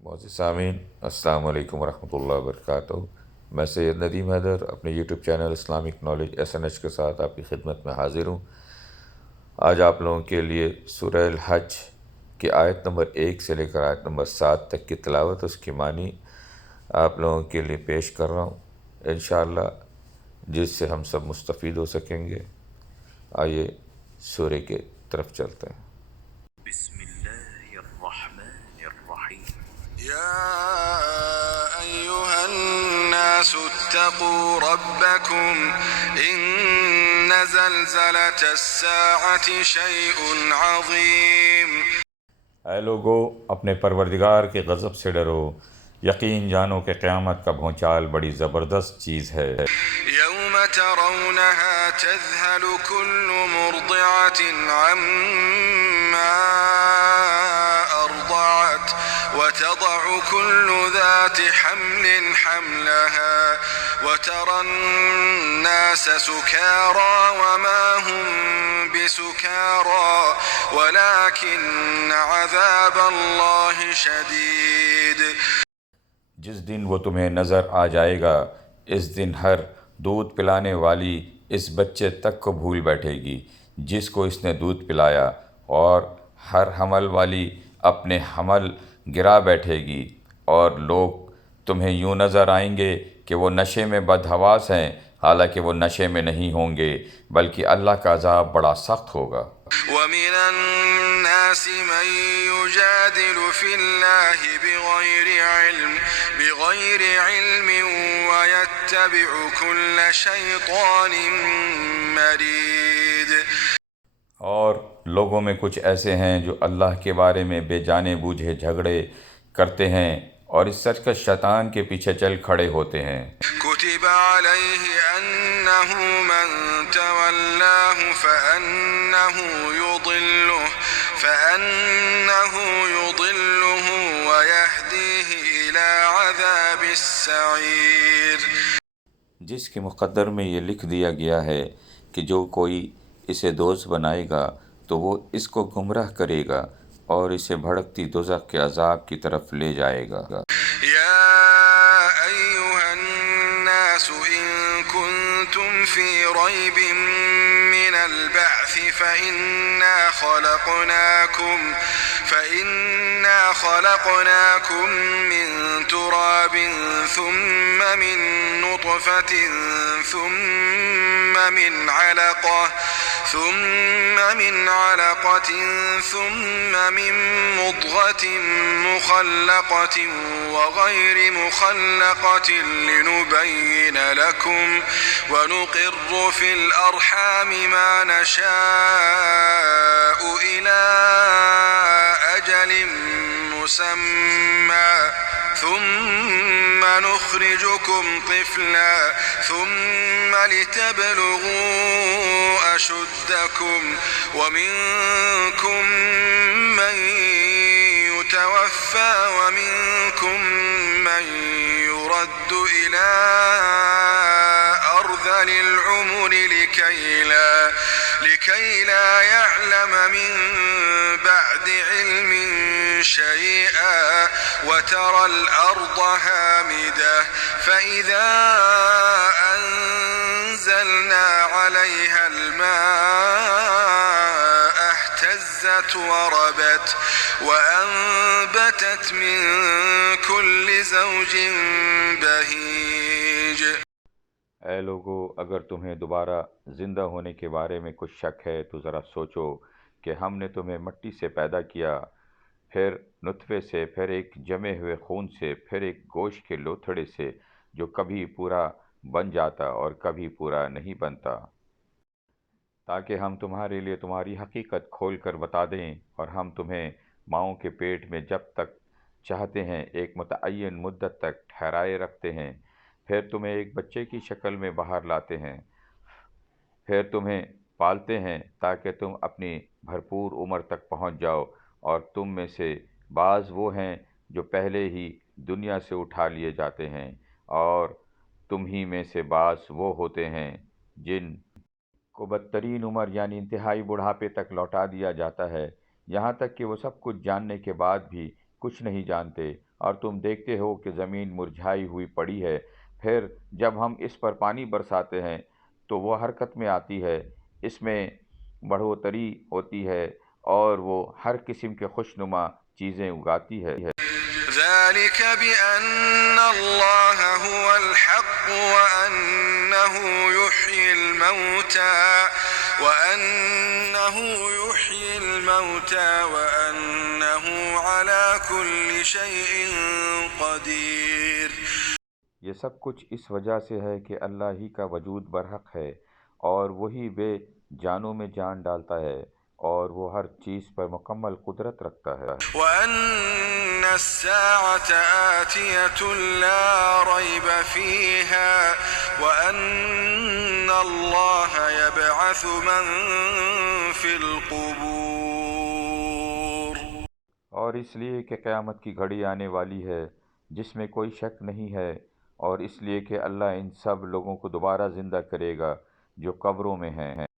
معزز سامعین، السلام علیکم ورحمۃ اللہ وبرکاتہ۔ میں سید ندیم حیدر اپنے YouTube channel Islamic knowledge SNH کے ساتھ آپ کی خدمت میں حاضر ہوں۔ آج آپ لوگوں کے لیے سورہ الحج کی آیت نمبر 1 سے لے کر آیت نمبر 7 تک کی تلاوت، اس کی معنی آپ لوگوں کے لیے پیش کر رہا ہوں انشاءاللہ، جس سے ہم سب مستفید ہو سکیں گے۔ آئیے سورہ کے طرف چلتے ہیں۔ بسم الله الرحمن الرحيم. يا أيها الناس اتقوا ربكم إن زلزلة الساعة شيء عظيم. اے لوگو، اپنے پروردگار کے غضب سے ڈرو، یقین جانو کہ قیامت کا بھونچال بڑی زبردست چیز ہے۔ يوم ترونها تذهل كل مرضعة عما أرضعت وتضع كل ذات حمل حملها وترى الناس سكارى وما هم بسكارى ولكن عذاب الله شديد. جس دن وہ تمہیں نظر آ جائے گا، اس دن ہر دودھ پلانے والی اس بچے تک کو بھول بیٹھے گی جس کو اس نے دودھ پلایا، اور ہر حمل والی اپنے حمل گرا بیٹھے گی، اور لوگ تمہیں یوں نظر آئیں گے کہ وہ نشے میں بدحواس ہیں، حالانکہ وہ نشے میں نہیں ہوں گے، بلکہ اللہ کا عذاب بڑا سخت ہوگا۔ ومن الناس من يجادل في الله بغير علم ويتبع كل شيطان مريد. اور لوگوں میں کچھ ایسے ہیں جو اللہ کے بارے میں بے جانے بوجھے جھگڑے کرتے ہیں اور اس سرکش شیطان کے پیچھے چل کھڑے ہوتے ہیں۔ كتب عليه أنه من تولاه فأنه يضله ويهديه إلى عذاب السعير. جس کے مقدر میں یہ لکھ دیا گیا ہے کہ جو کوئی اسے دوست بنائے گا تو وہ اس کو گمراہ کرے گا اور اسے بھڑکتی دوزخ کے عذاب کی طرف لے جائے گا۔ يا أيها الناس إن كنتم في ريب من البعث فإنا خلقناكم من تراب ثم من نطفة ثم من علقة ثم من مضغة مخلقة وغير مخلقة لنبين لكم ونقر في الأرحام ما نشاء إلى أجل مسمى ثم نخرجكم طفلا ثم لتبلغوا أشدكم ومنكم من يتوفى ومنكم من يرد إلى أرذل العمر لكي لا يعلم من بعد علم شيئا وترى الأرض هامدة فإذا أنزلنا عليها الماء اهتزت وربت وأنبتت من كل زوج بهيج. اے لوگو، اگر تمہیں دوبارہ زندہ ہونے کے بارے میں کچھ شک ہے تو ذرا سوچو کہ ہم نے تمہیں مٹی سے پیدا کیا، پھر نطفے سے، پھر ایک جمے ہوئے خون سے، پھر ایک گوشت کے لوتھڑے سے جو کبھی پورا بن جاتا اور کبھی پورا نہیں بنتا، تاکہ ہم تمہارے لیے تمہاری حقیقت کھول کر بتا دیں، اور ہم تمہیں ماؤں کے پیٹ میں جب تک چاہتے ہیں ایک متعین مدت تک ٹھہرائے رکھتے ہیں، پھر تمہیں ایک بچے کی شکل میں باہر لاتے ہیں، پھر تمہیں پالتے ہیں تاکہ تم اپنی بھرپور عمر تک پہنچ جاؤ، اور تم میں سے بعض وہ ہیں جو پہلے ہی دنیا سے اٹھا لیے جاتے ہیں، اور تم ہی میں سے بعض وہ ہوتے ہیں جن کو بدترین عمر یعنی انتہائی بڑھاپے تک لوٹا دیا جاتا ہے، یہاں تک کہ وہ سب کچھ جاننے کے بعد بھی کچھ نہیں جانتے، اور تم دیکھتے ہو کہ زمین مرجھائی ہوئی پڑی ہے، پھر جب ہم اس پر پانی برساتے ہیں تو وہ حرکت میں آتی ہے، اس میں بڑھوتری ہوتی ہے اور وہ ہر قسم کے خوشنما چیزیں اگاتی ہے۔ ذلك بأن الله هو الحق وأنه يحيي الموتى وأنه على كل شيء قدير۔ یہ سب کچھ اس وجہ سے ہے کہ اللہ ہی کا وجود برحق ہے اور وہی بے جانوں میں جان ڈالتا ہے اور وہ ہر چیز پر مکمل قدرت رکھتا ہے۔ وأن الساعة آتية لا ريب فيها وأن الله يبعث من في القبور۔ اور اس لیے کہ قیامت کی گھڑی آنے والی ہے جس میں کوئی شک نہیں ہے، اور اس لیے کہ اللہ ان سب لوگوں کو دوبارہ زندہ کرے گا جو قبروں میں ہیں۔